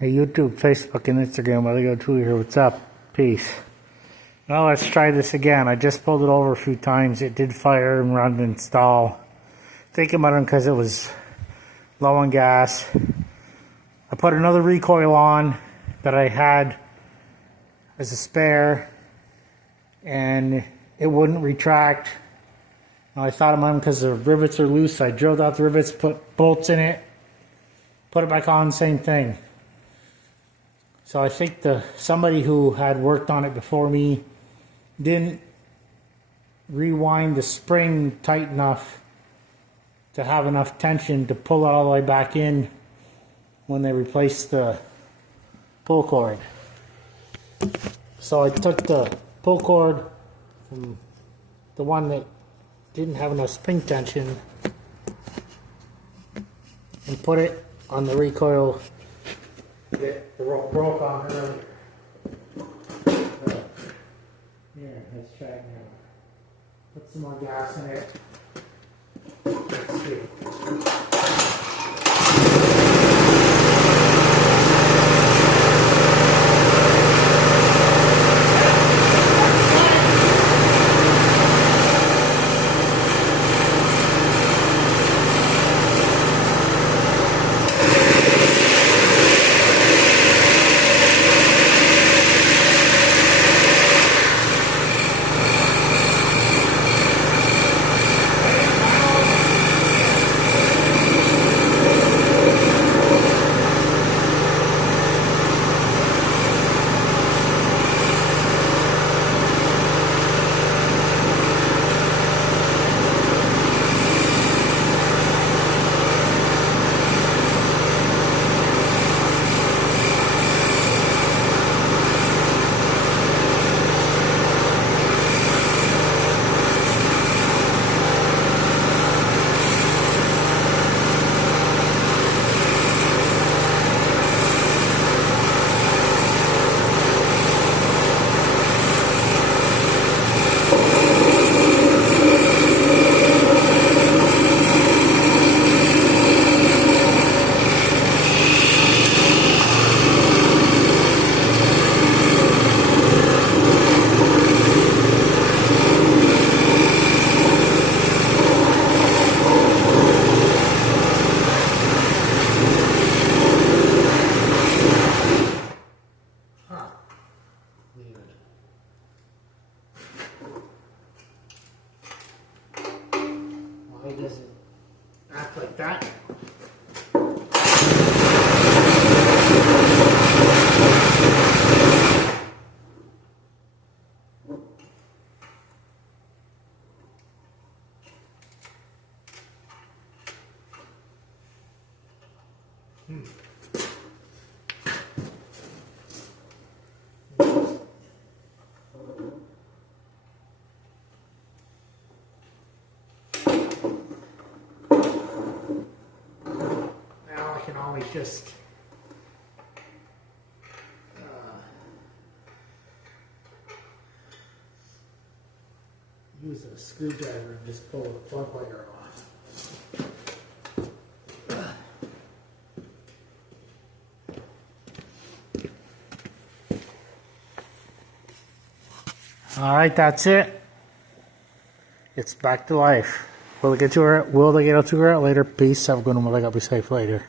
Hey, YouTube, Facebook, and Instagram. Whether you go to here, what's up? Peace. Well, let's try this again. I just pulled it over a few times. It did fire and run and install. Thinking about it because it was low on gas. I put another recoil on that I had as a spare, and it wouldn't retract. And I thought about it because the rivets are loose. I drilled out the rivets, put bolts in it, put it back on, same thing. So I think somebody who had worked on it before me didn't rewind the spring tight enough to have enough tension to pull it all the way back in when they replaced the pull cord. So I took the pull cord from the one that didn't have enough spring tension and put it on the recoil. Get the rope broke on earlier. Here, let's try it now. Put some more gas in it. Let's see. Why does it act like that? I can always just use a screwdriver and just pull the plug wire off. Alright, that's it. It's back to life. Will they get to her? Will they get out to her later? Peace. Have a good one. I'll be safe later.